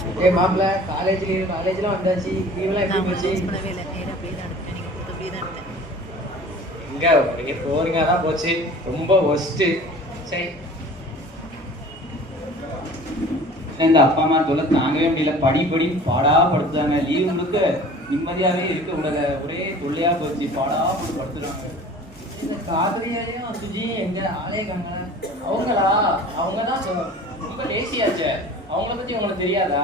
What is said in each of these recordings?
Super. ஏய் மாப்ள காலேஜ்லாம் வந்தாச்சு. லீவ்லாம் எப்படி போச்சு? பண்ணவே இல்லை, நேராக அப்படியே தான் எடுத்தேன். நீங்கள் கொடுத்து அப்படியே தான் எடுத்தேன். இங்க ஒரே போரிங்காக தான் போச்சு. ரொம்ப ஒஸ்ட்டு. சரி இந்த அப்பா அம்மா சொல்ல தாங்கவே முடியல. படி பாடா படுத்துறாங்க. லீவு முழுக்க நிம்மதியாவே இருக்க விடல. ஒரே தொல்லையா போச்சு. பாடா போட்டு படுத்துறாங்க. இந்த காதலியாரையும் சுஜி எங்க ஆளே காங்க. அவங்க தான் ரொம்ப லேசியாச்சே. அவங்கள பத்தி உங்களுக்கு தெரியாதா?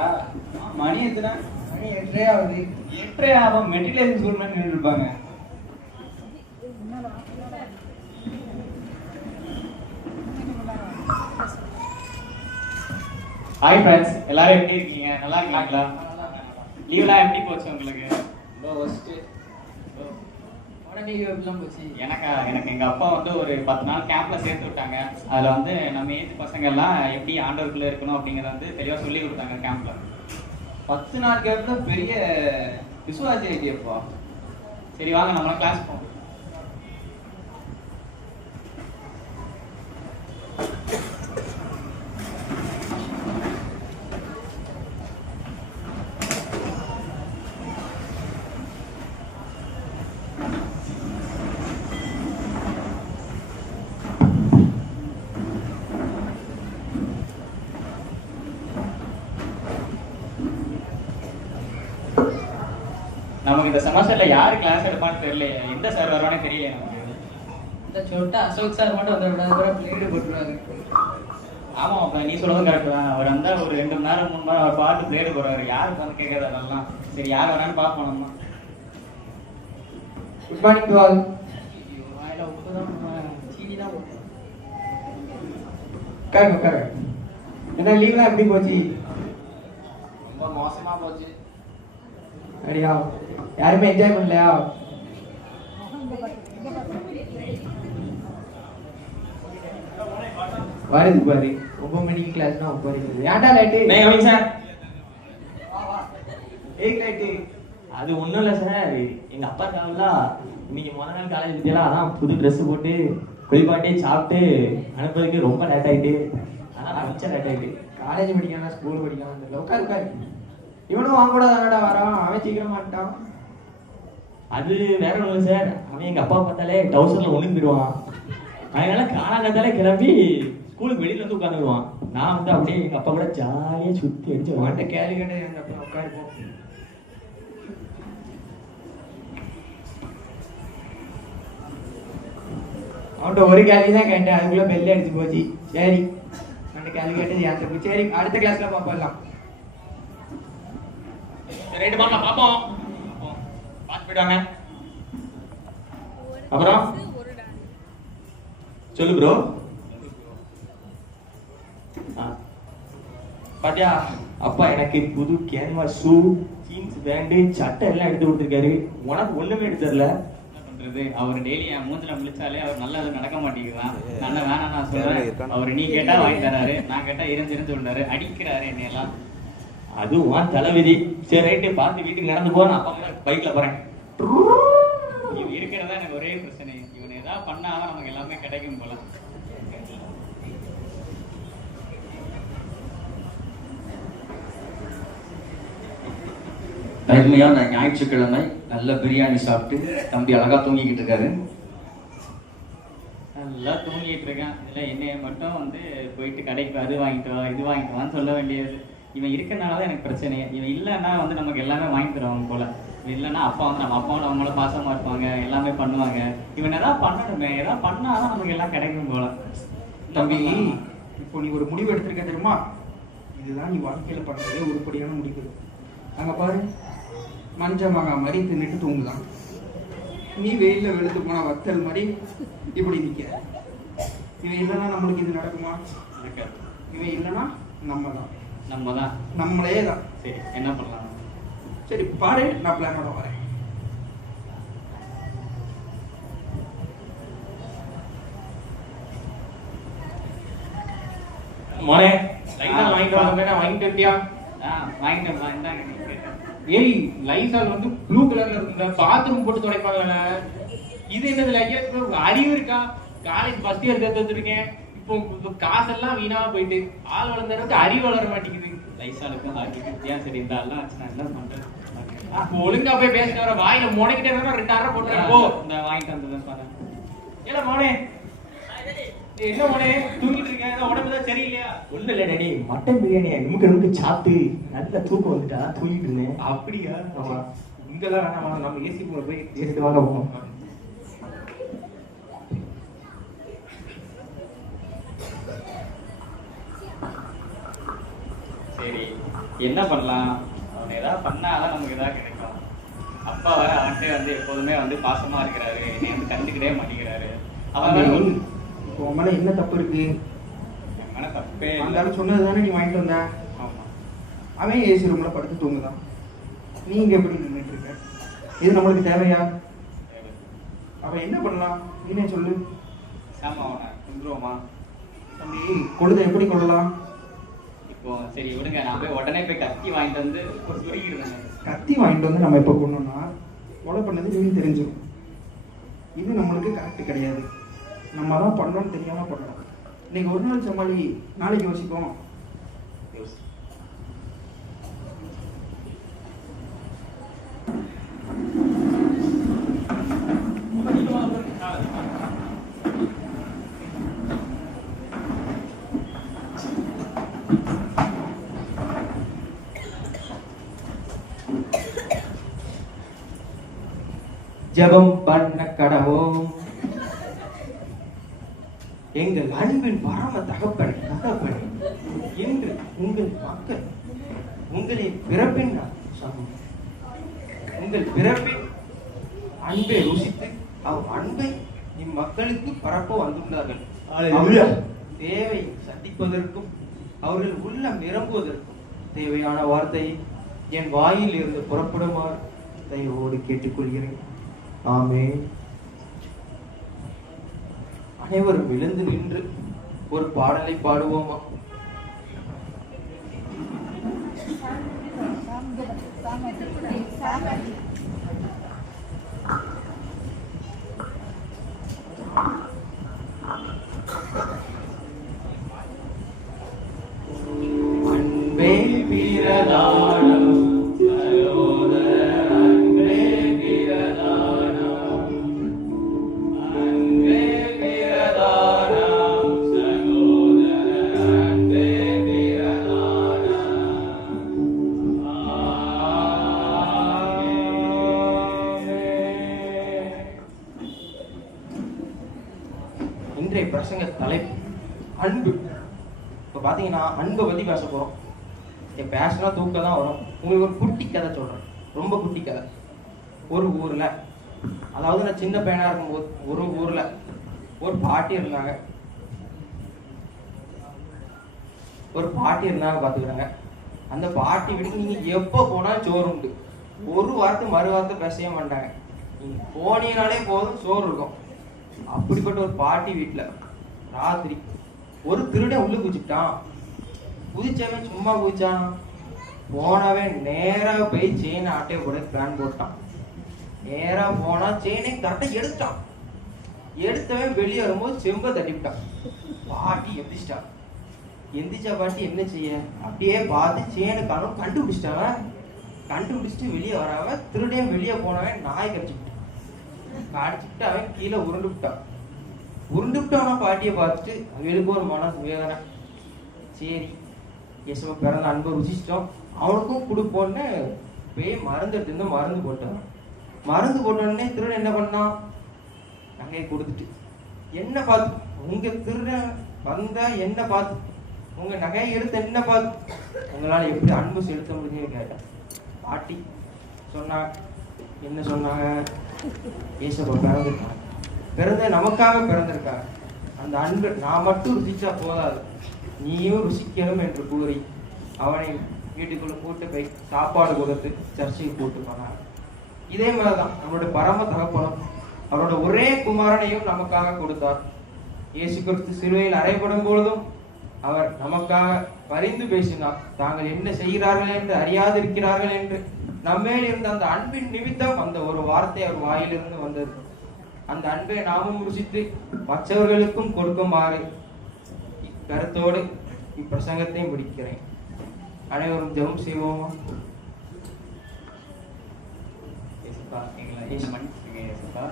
மணி எத்தனை? மணி 8:30 ஆகுது. 8:30 ஆகும். மெட்ரிகுலேஷன் ஸ்கூல் மாதிரி நின்று இருப்பாங்க. ஹாய் ஃப்ரெண்ட்ஸ், எல்லாரும் எப்படி இருக்கீங்க? நல்லா இருக்கீங்களா? லீவ்லாம் எப்படி போச்சு உங்களுக்கு? ரொம்ப ஒஸ்ட்டு. உடனே லீவ் எப்படிலாம் போச்சு? எனக்கு எங்க அப்பா வந்து ஒரு 10 நாள் கேம்ப்ல சேர்த்து விட்டாங்க. அதுல வந்து நம்ம ஏஜ் பசங்க எல்லாம் எப்படி ஆண்டவருக்குள்ள இருக்கணும் அப்படிங்கறத வந்து தெளிவா சொல்லி கொடுத்தாங்க கேம்ப்ல. 10 நாள் கேம்ப்ல பெரிய விசுவாசி ஐடியாப்பா. சரி வாங்க நம்ம கிளாஸ் போவோம். நமக்கு இந்த செமஸ்டர்ல யாரு கிளாஸ் எடுப்பான்னு தெரியல. எந்த சார் வருவானே தெரியல நமக்கு. இந்த சொட்ட அசோக் சார் மட்டும் வந்து விடாத பிளேடு போட்டுருவாங்க. ஆமா அப்ப நீ சொல்றதும் கரெக்ட் தான். அவர் வந்தா ஒரு 2 மணி நேரம் 3 மணி நேரம் அவர் பாட்டு பிளேடு போறாரு. யாருக்கு வந்து கேட்காது அதெல்லாம். சரி யார் வரான்னு பாப்போம் நம்ம. Good morning to all. வாயில உப்பு தான் சீனி தான் உட்காருங்க. என்ன லீவ்லாம் எப்படி போச்சு? ரொம்ப மோசமா போச்சு. அப்படியா? யாருமே என்ஜாய் பண்ணலையா? வருது பாரு 9 மணிக்கு கிளாஸ்னா 9 மணிக்கு. ஏன்டா லேட்டு? டேய் கமிங் சார். ஏய் லேட்டு. அது ஒன்றும் இல்லை சார், எங்கள் அப்பா காவலாம் இன்னைக்கு முதல் நாள் காலேஜ் பற்றியெல்லாம் அதான் புது ட்ரெஸ்ஸு போட்டு குளிப்பாட்டி சாப்பிட்டு அனுப்புறதுக்கு ரொம்ப லேட் ஆகிட்டு. அதனால் மிச்சம் லேட் ஆகிட்டு. காலேஜ் படிக்காம ஸ்கூல் படிக்காம உட்காரு. இவனும் வாங்க கூட தானடா வரான். அவன் சீக்கிரம் மாட்டான். அது வேற ஒன்று சார், அவன் எங்கள் அப்பா பார்த்தாலே டவுசரில் ஒன்று போயிடுவான். அதனால காலாங்கத்தாலே கிளம்பி ஸ்கூலுக்கு வெளியில் வந்து உட்காந்துடுவான். நான் வந்து அப்படியே எங்கள் அப்பா கூட ஜாலியாக சுற்றி அடிச்சு அவன்கிட்ட கேள்வி கேட்டு அப்புறம் உட்காருப்போம். அவன்கிட்ட ஒரு கேள்வி தான் கேட்டேன், அதுக்குள்ள பெல்ல அடிச்சு போச்சு. சரி அவன்கிட்ட கேள்வி கேட்டது யாத்திரை. சரி அடுத்த கிளாஸ்ல பார்ப்போம். ரெண்டு மாசம் பாப்போம். பாத்து போயிடுவாங்க. அப்புறம் சொல்லு ப்ரோ. பாத்தியா அப்பா எனக்கு புது கேன்வாஸ் ஷூ, ஜீன்ஸ் பேண்டு, சட்டை எல்லாம் எடுத்து கொடுத்துருக்காரு. உனக்கு ஒன்றுமே எடுத்து தரல. அவர் டெய்லி என் மூஞ்சில முடிச்சாலே அவர் நல்லது நடக்க மாட்டேங்குதான். நான் வேணாம் நான் சொல்றேன். அவர் நீ கேட்டா வாங்கி தராரு, நான் கேட்டா இருந்து விடுறாரு, அடிக்கிறாரு என்னையெல்லாம். அதுவும் தலைவிதி. சரி ரைட்டு, பார்த்து வீட்டுக்கு நடந்து போ. நான் அப்பா பைக்ல போறேன். இவன் இருக்கிறதா எனக்கு ஒரே பிரச்சனை. இவன் ஏதாவது பண்ணாதான் நமக்கு எல்லாமே கிடைக்கும் போல. அருமையான ஞாயிற்றுக்கிழமை நல்ல பிரியாணி சாப்பிட்டு தம்பி அழகா தூங்கிக்கிட்டு இருக்காரு. நல்லா தூங்கிட்டு இருக்கேன். இல்லை என்னைய மட்டும் வந்து போயிட்டு கடைக்கு அது வாங்கிட்டு வா இது வாங்கிட்டு வான்னு சொல்ல வேண்டியது. இவன் இருக்கனால தான் எனக்கு பிரச்சனையே. இவன் இல்லைன்னா வந்து நமக்கு எல்லாமே வாங்கி தருவாங்க போல. இவன் இல்லைன்னா அப்பா வந்து நம்ம அப்பாவோட அவங்கள பாசமாக இருப்பாங்க, எல்லாமே பண்ணுவாங்க. இவன் எதாவது பண்ணணுமே, எதாவது பண்ணாதான் நமக்கு எல்லாம் கிடைக்கும் போல. தம்பி, இப்போ நீ ஒரு முடிவு எடுத்திருக்க தெரியுமா? இதுதான் நீ வாழ்க்கையில் பண்ணுறதே உருப்படியான முடிவு. அங்கே பாரு, மஞ்ச மகா மாதிரி தின்னுட்டு தூங்குதான். நீ வெயிலில் வெளுத்து போன வத்தல் மாதிரி இப்படி நிற்க. இவன் இல்லைன்னா நம்மளுக்கு இது நடக்குமா? இருக்காது. இவன் இல்லைன்னா நம்ம தான் நம்மளே தான். சரி என்ன பண்ணலாம்? சரி பாரு, நான் பிளானோட வரேன். மோனே லைசால் வாங்கிட்டு இருப்பியா? வாங்கிட்டேன். இந்தாங்க நீ கேட்டேன். ஏய், லைசால் வந்து ப்ளூ கலர்ல இருக்குங்க. பாத்ரூம் போட்டு துடைப்பாங்கல்ல. இது என்னதுல? ஐயா அறிவு இருக்கா? காலேஜ் ஃபர்ஸ்ட் இயர் எடுத்து வச்சிருக்கேன். இப்போ காசெல்லாம் வீணா போயிட்டு ஆள் வளர்ந்ததுக்கு அறிவு வளர மாட்டேங்குது. லைசாலுக்கும் ஹாக்கிக்கு ஏன் சரி இந்த ஆள்லாம் வச்சு நான் என்ன பண்றேன்? அப்போ ஒழுங்கா போய் பேசிட்டு வர வாயில முனைக்கிட்டே இருந்தா 2000 போட்டு போ. இந்த வாங்கிட்டு வந்ததுன்னு சொன்னேன். ஏடா மோனே, என்ன மோனே தூங்கிட்டு இருக்கேன்? உடம்பு தான் சரியில்லையா? ஒன்றும் இல்லை டேடி, மட்டன் பிரியாணி நமக்கு சாப்பிட்டு நல்ல தூக்கம் வந்துட்டா தூங்கிட்டு இருந்தேன். அப்படியா? ஆமா. இங்கெல்லாம் வேணாம், நம்ம ஏசி போய் பேசிட்டு வாங்க போவோம். சரி என்ன பண்ணலாம்? அவன் ஏதாவது பண்ணாதான் நமக்கு ஏதாவது கிடைக்கும். அப்பா வர அவன்கிட்ட வந்து எப்போதுமே வந்து பாசமா இருக்கிறாரு, என்னை வந்து கண்டுக்கிட்டே மாட்டேங்கிறாரு. அவன் இப்போ உன் மேல என்ன தப்பு இருக்கு? என் மேல தப்பே அந்த இல்லை. ஆளு சொன்னது தானே நீ வாங்கிட்டு வந்த. ஆமா, அவன் ஏசி ரூம்ல படுத்து தூங்குதான், நீ இங்க எப்படி நின்றுட்டு இருக்க? இது நம்மளுக்கு தேவையா? அவன் என்ன பண்ணலாம் நீனே சொல்லு. சாமா அவனை கொண்டுருவோமா? தம்பி, கொழுதை எப்படி கொள்ளலாம்? இப்போ சரி விடுங்க, நான் போய் உடனே போய் கத்தி வாங்கிட்டு வந்து சுருகிடுவேன். கத்தி வாங்கிட்டு வந்து நம்ம எப்போ கொண்டோம்னா கொலை பண்ணது நீ தெரிஞ்சிடும். இது நம்மளுக்கு கரெக்ட் கிடையாது. நம்ம தான் பண்ணோம்னு தெரியாம பண்ணலாம். இன்னைக்கு ஒரு நாள் சமாளி, நாளைக்கு யோசிப்போம். ஜெபம் பண்ண கடவோம். எங்கள் அன்பின் பரம தகப்பன் தகப்பன், இன்று உங்கள் மக்கள் உங்களின் பிறப்பின் சமம் உங்கள் பிறப்பின் அன்பை ருசித்து அன்பை இம்மக்களுக்கு பரப்ப வந்துள்ளார்கள். அவர்கள் தேவை சந்திப்பதற்கும் அவர்கள் உள்ளம் நிரம்புவதற்கும் தேவையான வார்த்தையை என் வாயில் இருந்து புறப்படுமாறு தயவோடு கேட்டுக்கொள்கிறேன். ஆமென். அனைவரும் எழுந்து நின்று ஒரு பாடலை பாடுவோமா? அன்பே பிரதானம் இன்றைய பிரசங்க தலைப்பு அன்பு. இப்போ பார்த்தீங்கன்னா அன்பை பற்றி பேச போகிறோம். என் பேசினா தூக்கம் தான் வரும். உங்களுக்கு ஒரு குட்டி கதை சொல்கிறேன், ரொம்ப குட்டி கதை. ஒரு ஊரில், அதாவது நான் சின்ன பையனாக இருக்கும்போது ஒரு ஊரில் ஒரு பாட்டி இருந்தாங்க. பார்த்துக்கிறாங்க. அந்த பாட்டி வீட்டுக்கு நீங்கள் எப்போ போனாலும் சோறு உண்டு. ஒரு வார்த்தை மறு வார்த்தை பேசவே மாட்டாங்க. நீங்கள் போனீங்கனாலே போதும், சோறு இருக்கும். அப்படிப்பட்ட ஒரு பாட்டி வீட்டுல ராத்திரி ஒரு திருடன் உள்ள குதிச்சுட்டான். குதிச்சவன் சும்மா குதிச்சான், போனவன் நேரா போய் செயினை ஆட்டைய போட பிளான் போட்டான். நேரா போனா செயினை கரெக்டா எடுத்தான். எடுத்தவன் வெளியே வரும்போது செம்ப தட்டிவிட்டான். பாட்டி எந்திரிச்சிட்டான். எந்திரிச்சா பாட்டி என்ன செய்ய, அப்படியே பார்த்து செயினை காணும் கண்டுபிடிச்சிட்டவன். கண்டுபிடிச்சிட்டு வெளியே வராம திருடையும் வெளியே போனவன் நாய் கடிச்சுட்டான். கடிச்சுட்டு அவன் கீழே உருண்டுவிட்டானா பாட்டியை பார்த்துட்டு அவளுக்கு ஒரு மனசு வேதனை. சரி, எசவ பிறந்த அன்பை ருசிச்சிட்டோம், அவனுக்கும் கொடுப்போன்னு போய் மருந்து எடுத்து மருந்து போட்டான். மருந்து போட்டோடனே திருடன் என்ன பண்ணான், நகையை கொடுத்துட்டு என்ன பார்த்து, உங்க திருடன் வந்தா என்ன பார்த்து, உங்க நகையை எடுத்து என்ன பார்த்து உங்களால எப்படி அன்பு செலுத்த முடியும்னு கேட்டான். பாட்டி சொன்னாங்க, என்ன சொன்னாங்க, ஏசப்பா பிறந்திருக்காங்க, பிறந்த நமக்காக பிறந்திருக்காங்க. அந்த அன்பு நான் மட்டும் ருசிச்சா போதாது, நீயும் ருசிக்கணும் என்று கூறி அவனை வீட்டுக்குள்ள கூட்டு போய் சாப்பாடு கொடுத்து சர்ச்சைக்கு கூட்டு போனாங்க. இதே மாதிரிதான் நம்மளுடைய பரம தகப்பனும் அவரோட ஒரே குமாரனையும் நமக்காக கொடுத்தார். இயேசு கிறிஸ்து சிலுவையில் அறையப்படும் பொழுதும் அவர் நமக்காக பரிந்து பேசினார். தாங்கள் என்ன செய்கிறார்கள் என்று அறியாதிருக்கிறார்கள் என்று நம்மேல் இருந்த அந்த அன்பின் நிமித்தம் அந்த ஒரு வார்த்தை அவர் வாயிலிருந்து வந்தது. அந்த அன்பை நாமும் ருசித்து மற்றவர்களுக்கும் கொடுக்குமாறு கருத்தோடு இப்பிரசங்கத்தையும் முடிக்கிறேன். அனைவரும் ஜெபம் செய்வோமா? ஏசப்பா, எங்களை மன்னிச்சுக்கங்க ஏசப்பா.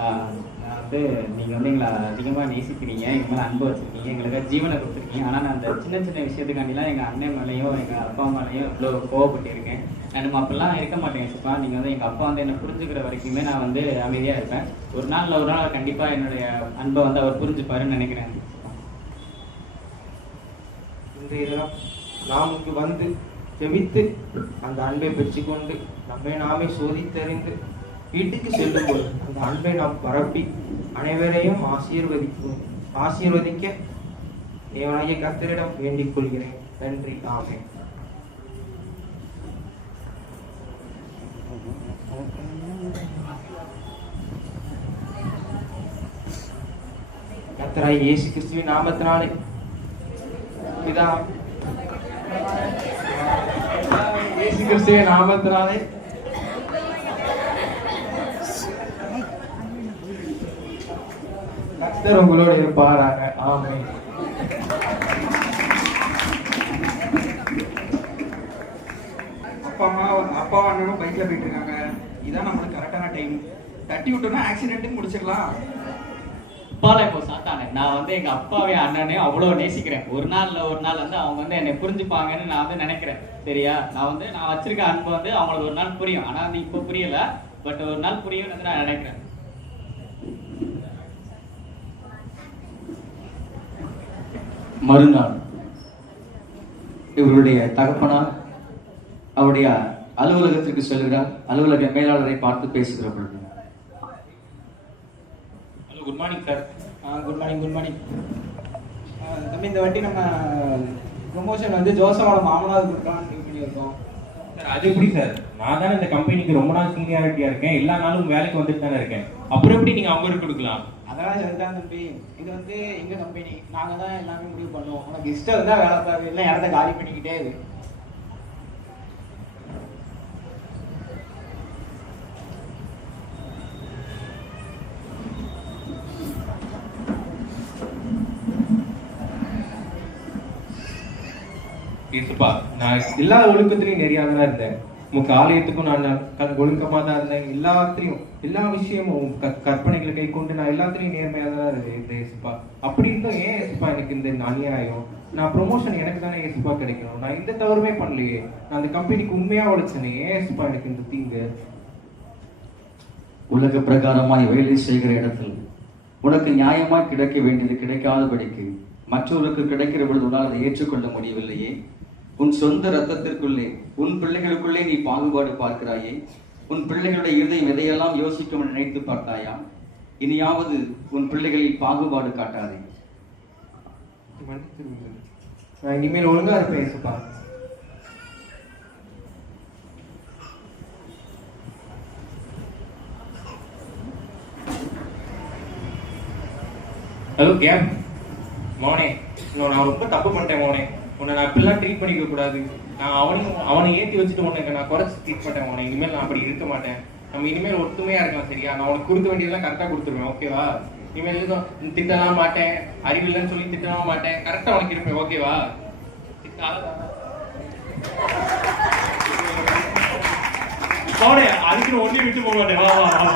நான் வந்து நீங்கள் வந்து எங்களை அதிகமாக நேசிக்கிறீங்க, எங்கள் மேலே அன்பு வச்சுருக்கீங்க, எங்களுக்கு ஜீவனை கொடுத்துருக்கீங்க. ஆனால் நான் அந்த சின்ன சின்ன விஷயத்துக்காண்டிலாம் எங்கள் அண்ணன் மேலேயும் எங்கள் அப்பா மேலேயும் இவ்வளோ கோவப்பட்டிருக்கேன். நான் அப்படிலாம் இருக்க மாட்டேன் ஏசப்பா. நீங்கள் வந்து எங்கள் அப்பா வந்து என்னை புரிஞ்சுக்கிற வரைக்குமே நான் வந்து அமைதியாக இருப்பேன். ஒரு நாள் கண்டிப்பாக என்னுடைய அன்பை வந்து அவர் புரிஞ்சுப்பாருன்னு நினைக்கிறேன். இன்றைய தினம் நாம் இங்கு வந்து ஜெபித்து அந்த அன்பை பெற்றுக்கொண்டு நம்மை நாமே சோதித்தறிந்து வீட்டுக்கு செல்லும்போது அந்த அன்பை நாம் பரப்பி அனைவரையும் ஆசீர்வதிக்க தேவனாகிய கர்த்தரிடம் வேண்டிக் கொள்கிறேன். நன்றி. ஆமென். கர்த்தராகிய இயேசு கிறிஸ்துவின் நாமத்தினாலே பிதா இயேசு கிறிஸ்துவின் நாமத்தினாலே கர்த்தர் உங்களோடு இருப்பாராக. ஆமென். அப்பா அண்ணனும் பைக்ல போயிட்டு இருக்காங்க. இதான் நம்மளுக்கு கரெக்டான டைம். தட்டி விட்டோம்னா ஆக்சிடென்ட் முடிச்சிடலாம். அப்பால இப்போ சாத்தானே, நான் வந்து எங்கள் அப்பாவையும் அண்ணனையும் அவ்வளோ நேசிக்கிறேன். ஒரு நாள் வந்து அவங்க வந்து என்னை புரிஞ்சுப்பாங்கன்னு நான் வந்து நினைக்கிறேன். சரியா? நான் வச்சிருக்க அன்பு வந்து அவங்களுக்கு ஒரு நாள் புரியும். ஆனால் வந்து இப்போ புரியல, பட் ஒரு நாள் புரியும்னு வந்து நான் நினைக்கிறேன். மறுநாள் இவருடைய தகப்பனார் அவருடைய அலுவலகத்திற்கு செல்கிறார். அலுவலக மேலாளரை பார்த்து பேசுகிற பொழுது, hello, good morning sir. Good morning. தம்பி, இந்த வாட்டி நம்ம ப்ரொமோஷன் வந்து ஜோசமோட மாமனார் கொடுக்கலாம்னு டியூ பண்ணியிருக்கோம் சார். அது எப்படி சார்? நான் தானே இந்த கம்பெனிக்கு ரொம்ப நாள் சீனியாரிட்டியா இருக்கேன், எல்லா நாளும் வேலைக்கு வந்துட்டு தானே இருக்கேன். அப்புறம் எப்படி நீங்க அவங்களுக்கு கொடுக்கலாம்? அதெல்லாம் சரிதான் தம்பி. இது வந்து எங்க கம்பெனி, நாங்க தான் எல்லாமே முடிவு பண்ணுவோம். உனக்கு இஷ்டம் இருந்தா வேலை பாரு, இல்லை இடத்த காலி பண்ணிக்கிட்டே இரு. ஏசுப்பா, நான் எல்லா ஒழுக்கத்திலையும் நெறியாக தான் இருந்தேன். உங்க ஆலயத்துக்கும் நான் ஒழுக்கமா தான் இருந்தேன். எல்லா விஷயமும் கற்பனைகளை கை கொண்டு நான் எல்லாத்துலயும் நேர்மையாக தான் இருந்தேன் ஏசுப்பா. அப்படி இருந்தும் ஏன் ஏசுப்பா எனக்கு இந்த அநியாயம்? நான் ப்ரொமோஷன் எனக்கு தானே ஏசுப்பா கிடைக்கணும். நான் எந்த தவறுமே பண்ணலையே. நான் அந்த கம்பெனிக்கு உண்மையா உழைச்சேனே. ஏன் ஏசுப்பா எனக்கு இந்த தீங்கு? உலக பிரகாரமாய் வேலை செய்கிற இடத்தில் உனக்கு நியாயமாய் கிடைக்க வேண்டியது கிடைக்காதபடிக்கு மற்றவருக்கு கிடைக்கிற பொழுது உன்னால் அதை ஏற்றுக்கொள்ள முடியவில்லையே. உன் சொந்த இரத்தத்திற்குள்ளே உன் பிள்ளைகளுக்குள்ளே நீ பாகுபாடு பார்க்கிறாயே. உன் பிள்ளைகளுடைய இருதயம் எதையெல்லாம் யோசிக்கும் நினைத்து பார்த்தாயா? இனியாவது உன் பிள்ளைகளில் பாகுபாடு காட்டாதே. நான் இனிமேல் ஒழுங்கா இருப்பேன் ஏசுப்பா. ஹலோ கேப் மோனே, நான் ரொம்ப தப்பு பண்ணிட்டேன் மோனே. உன்னை நான் இப்படிலாம் ட்ரீட் பண்ணிக்க கூடாது. நான் அவனை ஏற்றி வச்சுட்டு உனக்கு நான் குறைச்சி ட்ரீட் பண்ணிட்டேன் மோனே. இனிமேல் நான் அப்படி இருக்க மாட்டேன். நம்ம இனிமேல் ஒத்துமையா இருக்கலாம். சரியா? நான் உனக்கு கொடுக்க வேண்டியதெல்லாம் கரெக்டாக கொடுத்துருவேன். ஓகேவா? இனிமேல் எதுவும் திட்டலாம் மாட்டேன், அறிவில்லைன்னு சொல்லி திட்டலாம் மாட்டேன். கரெக்டாக உனக்கு இருப்பேன். ஓகேவா? மோனே, அதுக்கு ஒன்றையும் விட்டு போக மாட்டேன். வா வா வா.